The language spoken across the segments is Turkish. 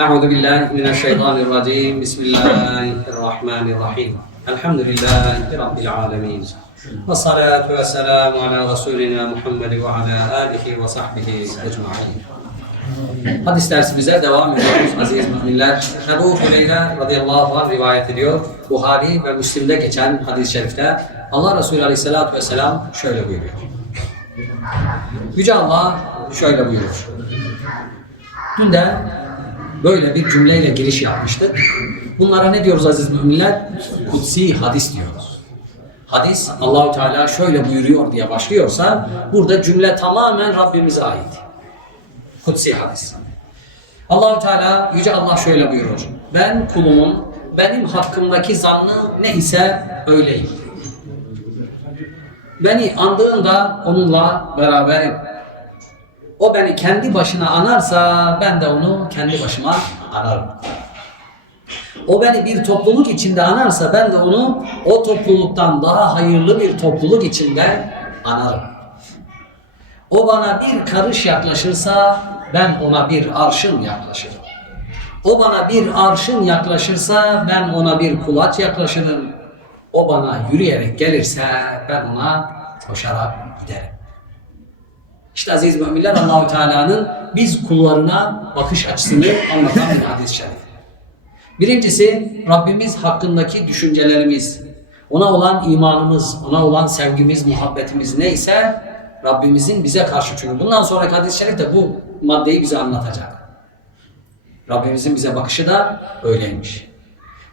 أعوذ بالله من الشيطان الرجيم بسم الله الرحمن الرحيم الحمد لله رب العالمين والصلاة والسلام على رسولنا محمد وعلى آله وصحبه أجمعين Hadis dersimize devam ediyoruz aziz müminler. Ebu Hüreyre radıyallahu anh rivayet ediyor. Buhari ve Müslim'de geçen hadis-i şerifte Allah Resulü aleyhissalatü vesselam şöyle buyuruyor. Yüce Allah şöyle buyurur. Dün de böyle bir cümleyle giriş yapmıştık. Bunlara ne diyoruz aziz müminler? Kutsi hadis diyoruz. Hadis Allahu Teala şöyle buyuruyor diye başlıyorsa burada cümle tamamen Rabbimize ait. Kutsi hadis. Allahu Teala yüce Allah şöyle buyurur. Ben kulumun benim hakkımdaki zannı ne ise öyleyim. Beni andığında onunla beraberim. O beni kendi başına anarsa ben de onu kendi başıma anarım. O beni bir topluluk içinde anarsa ben de onu o topluluktan daha hayırlı bir topluluk içinde anarım. O bana bir karış yaklaşırsa ben ona bir arşın yaklaşırım. O bana bir arşın yaklaşırsa ben ona bir kulaç yaklaşırım. O bana yürüyerek gelirse ben ona koşarak giderim. İşte aziz müminler Allahu Teala'nın biz kullarına bakış açısını anlatan bir hadis-i şerif. Birincisi Rabbimiz hakkındaki düşüncelerimiz, ona olan imanımız, ona olan sevgimiz, muhabbetimiz neyse Rabbimizin bize karşı çünkü bundan sonraki hadis-i şerif de bu maddeyi bize anlatacak. Rabbimizin bize bakışı da öyleymiş.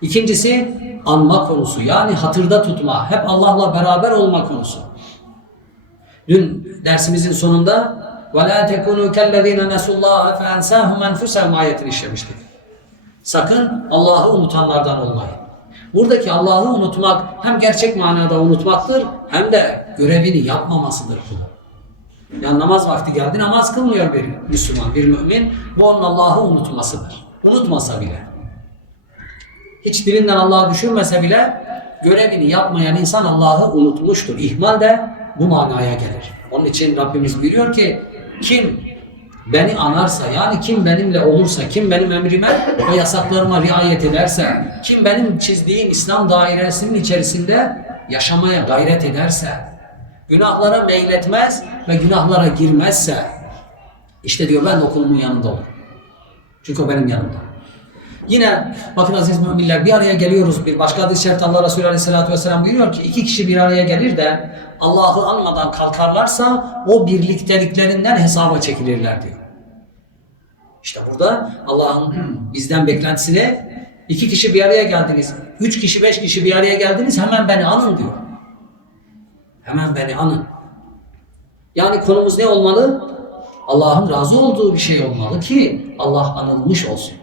İkincisi anma konusu yani hatırda tutma, hep Allah'la beraber olma konusu. Dün dersimizin sonunda وَلَا تَكُونُوا كَالَّذ۪ينَ نَسُوا اللّٰهَ فَاَنْسَاهُمْ اَنْفُسَهُمْ ayetini işlemiştik. Sakın Allah'ı unutanlardan olmayın. Buradaki Allah'ı unutmak hem gerçek manada unutmaktır hem de görevini yapmamasıdır kulun. Yani namaz vakti geldi namaz kılmıyor bir Müslüman, bir mümin. Bu onun Allah'ı unutmasıdır. Unutmasa bile. Hiç dilinden Allah'ı düşürmese bile görevini yapmayan insan Allah'ı unutmuştur. İhmal de bu manaya gelir. Onun için Rabbimiz buyuruyor ki kim beni anarsa yani kim benimle olursa, kim benim emrime ve yasaklarıma riayet ederse, kim benim çizdiğim İslam dairesinin içerisinde yaşamaya gayret ederse, günahlara meyletmez ve günahlara girmezse, işte diyor ben okulumun yanında olurum. Çünkü o benim yanımda. Yine bakın aziz müminler bir araya geliyoruz. Bir başka hadis-i şerifte Allah Resulü Aleyhisselatü Vesselam buyuruyor ki iki kişi bir araya gelir de Allah'ı anmadan kalkarlarsa o birlikteliklerinden hesaba çekilirler diyor. İşte burada Allah'ın bizden beklentisi ne? İki kişi bir araya geldiniz. Üç kişi, beş kişi bir araya geldiniz. Hemen beni anın diyor. Hemen beni anın. Yani konumuz ne olmalı? Allah'ın razı olduğu bir şey olmalı ki Allah anılmış olsun.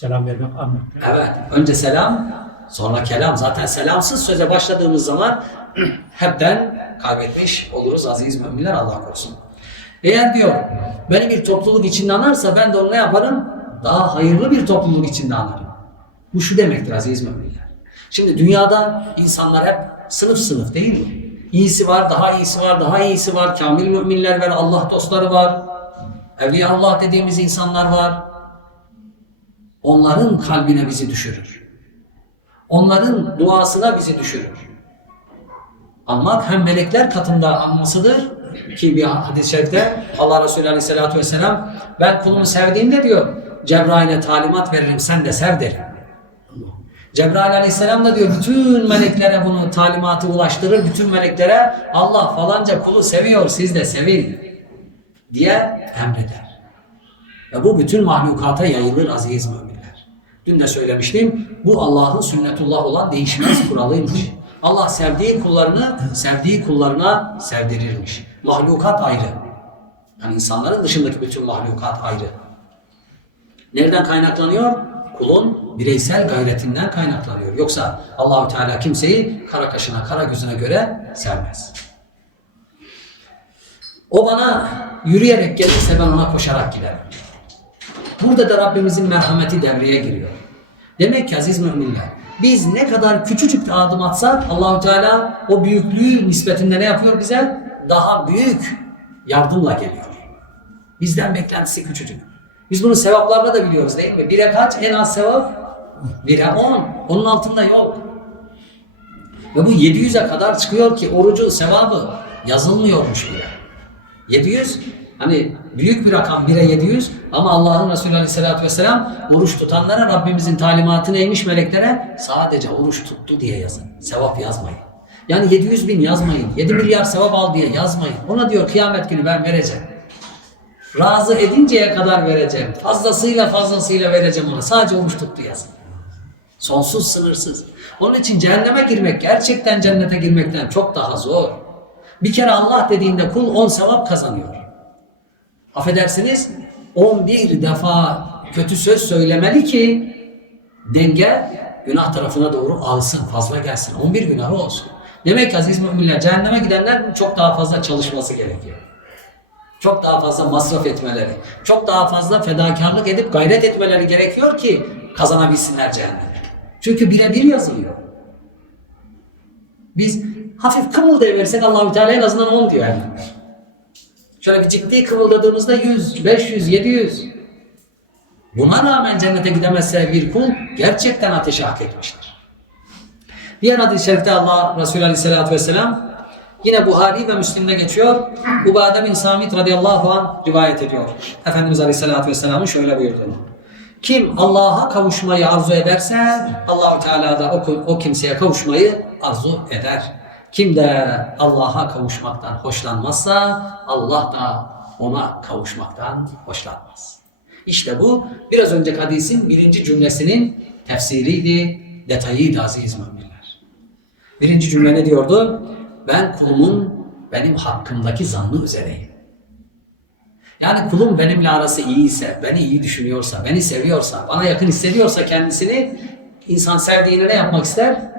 Selam vermek anlık. Evet. Önce selam, sonra kelam. Zaten selamsız söze başladığımız zaman hepten kaybetmiş oluruz aziz müminler Allah korusun. Eğer diyor beni bir topluluk içinde anarsa ben de onu ne yaparım? Daha hayırlı bir topluluk içinde anarım. Bu şu demektir aziz müminler. Şimdi dünyada insanlar hep sınıf sınıf değil mi? İyisi var, daha iyisi var, daha iyisi var. Kamil müminler var, Allah dostları var. Evliya Allah dediğimiz insanlar var. Onların kalbine bizi düşürür. Onların duasına bizi düşürür. Anmak hem melekler katında anmasıdır ki bir hadis-i şerifte Allah Resulü Aleyhisselatü Vesselam ben kulumu sevdiğimde diyor Cebrail'e talimat veririm sen de sev derim. Cebrail Aleyhisselam da diyor bütün meleklere bunu talimatı ulaştırır. Bütün meleklere Allah falanca kulu seviyor siz de sevin diye emreder. Ve bu bütün mahlukata yayılır aziz müminler. Dün de söylemiştim. Bu Allah'ın sünnetullah olan değişmez kuralıymış. Allah sevdiği kullarını sevdiği kullarına sevdirirmiş. Mahlukat ayrı. Yani insanların dışındaki bütün mahlukat ayrı. Nereden kaynaklanıyor? Kulun bireysel gayretinden kaynaklanıyor. Yoksa Allahü Teala kimseyi kara kaşına, kara gözüne göre sevmez. O bana yürüyerek gelirse ben ona koşarak giderim. Burada da Rabbimizin merhameti devreye giriyor. Demek ki aziz müminler biz ne kadar küçücük adım atsak Allahü Teala o büyüklüğü nispetinde ne yapıyor bize? Daha büyük yardımla geliyor. Bizden beklentisi küçücük. Biz bunu sevaplarla da biliyoruz değil mi? Bire kaç? En az sevap? Bire on. Onun altında yok. Ve bu 700'e kadar çıkıyor ki orucu sevabı yazılmıyormuş bile. 700 hani büyük bir rakam 1'e 700 ama Allah'ın Resulü Aleyhisselatü Vesselam oruç tutanlara Rabbimizin talimatı neymiş meleklere? Sadece oruç tuttu diye yazın. Sevap yazmayın. Yani 700 bin yazmayın. 7 milyar sevap al diye yazmayın. Ona diyor kıyamet günü ben vereceğim. Razı edinceye kadar vereceğim. Fazlasıyla fazlasıyla vereceğim ona. Sadece oruç tuttu yazın. Sonsuz sınırsız. Onun için cehenneme girmek gerçekten cennete girmekten çok daha zor. Bir kere Allah dediğinde kul 10 sevap kazanıyor. Affedersiniz 11 defa kötü söz söylemeli ki denge günah tarafına doğru alsın, fazla gelsin. 11 günahı olsun. Demek ki aziz müminler cehenneme gidenler çok daha fazla çalışması gerekiyor. Çok daha fazla masraf etmeleri, çok daha fazla fedakarlık edip gayret etmeleri gerekiyor ki kazanabilsinler cehennemi. Çünkü birebir yazılıyor. Biz hafif kımıldayıversek Allah-u Teala en azından 10 diyor yani. Şöyle ciddi kımıldadığımızda 100, 500, 700. Buna rağmen cennete gidemezse bir kul gerçekten ateşe hak etmiştir. Diğer hadis-i şerifte Allah Resulü Aleyhisselatü Vesselam yine Buhari ve Müslim'de geçiyor. Ubade bin Samit radıyallahu anh rivayet ediyor. Efendimiz Aleyhisselatü Vesselam'ın şöyle buyurduğunu. Kim Allah'a kavuşmayı arzu ederse Allahu Teala da o, o kimseye kavuşmayı arzu eder. Kim de Allah'a kavuşmaktan hoşlanmazsa Allah da ona kavuşmaktan hoşlanmaz. İşte bu biraz önceki hadisin birinci cümlesinin tefsiriydi, detayıydı aziz müminler. Birinci cümle ne diyordu? Ben kulumun benim hakkımdaki zannı üzereyim. Yani kulum benimle arası iyiyse, beni iyi düşünüyorsa, beni seviyorsa, bana yakın hissediyorsa kendisini insan sevdiğine ne yapmak ister?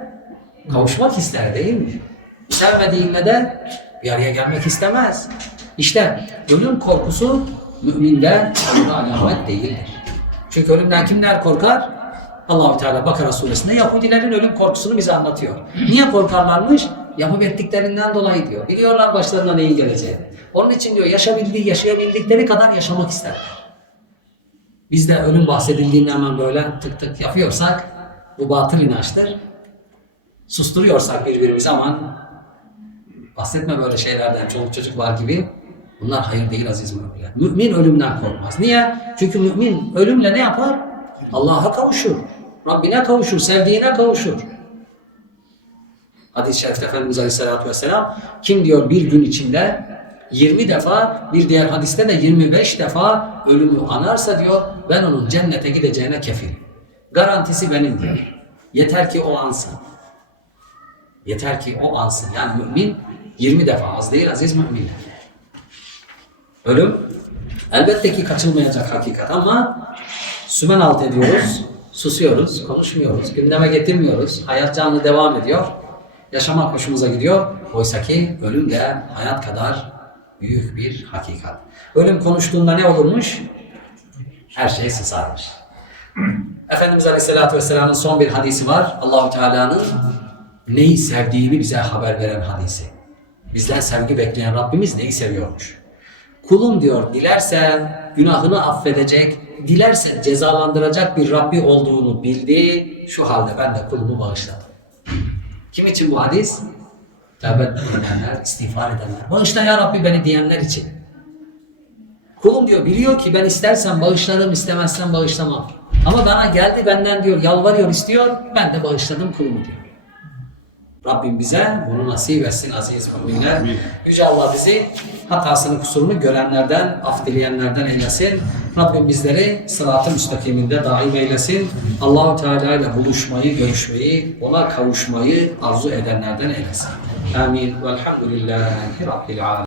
Kavuşmak ister değil mi? Sevmediğinde de bir araya gelmek istemez. İşte ölüm korkusu müminde hayırlı alamet değildir. Çünkü ölümden kimler korkar? Allahu Teala Bakara suresinde Yahudilerin ölüm korkusunu bize anlatıyor. Niye korkarlarmış? Yapıp ettiklerinden dolayı diyor. Biliyorlar başlarına neyin geleceğini. Onun için diyor yaşayabildiği, yaşayabildikleri kadar yaşamak isterler. Biz de ölüm bahsedildiğinde hemen böyle tık tık yapıyorsak bu batıl inançtır. Susturuyorsak birbirimizi aman bahsetme böyle şeylerden çoluk çocuk var gibi. Bunlar hayır değil aziz müminler. Mümin ölümden korkmaz. Niye? Çünkü mümin ölümle ne yapar? Allah'a kavuşur. Rabbine kavuşur, sevdiğine kavuşur. Hadis-i şerifte Efendimiz Aleyhisselatü Vesselam kim diyor bir gün içinde 20 defa bir diğer hadiste de 25 defa ölümü anarsa diyor ben onun cennete gideceğine kefilim. Garantisi benim diyor. Yeter ki o ansın. Yeter ki o ansın. Yani mümin 20 defa az değil aziz müminler. Ölüm elbette ki kaçılmayacak hakikat ama sümen alt ediyoruz, susuyoruz, konuşmuyoruz, gündeme getirmiyoruz. Hayat canlı devam ediyor. Yaşamak hoşumuza gidiyor. Oysa ki ölüm de hayat kadar büyük bir hakikat. Ölüm konuştuğunda ne olurmuş? Her şey susarmış. Efendimiz Aleyhisselatü Vesselam'ın son bir hadisi var. Allahu Teala'nın neyi sevdiğini bize haber veren hadisi. Bizden sevgi bekleyen Rabbimiz neyi seviyormuş? Kulum diyor dilerse günahını affedecek, dilerse cezalandıracak bir Rabbi olduğunu bildi. Şu halde ben de kulumu bağışladım. Kim için bu hadis? Tövbe edenler, istiğfar edenler. Bağışla ya Rabbi beni diyenler için. Kulum diyor biliyor ki ben istersen bağışlarım, istemezsen bağışlamam. Ama bana geldi benden diyor yalvarıyor istiyor. Ben de bağışladım kulumu diyor. Rabbim bize bunu nasip etsin aziz müminler. Yüce Allah bizi hatasını kusurunu görenlerden, af dileyenlerden eylesin. Rabbim bizleri sırat-ı müstakiminde daim eylesin. Allahu Teala ile buluşmayı, görüşmeyi, ona kavuşmayı arzu edenlerden eylesin. Amin. Velhamdülillahi Rabbil alemin.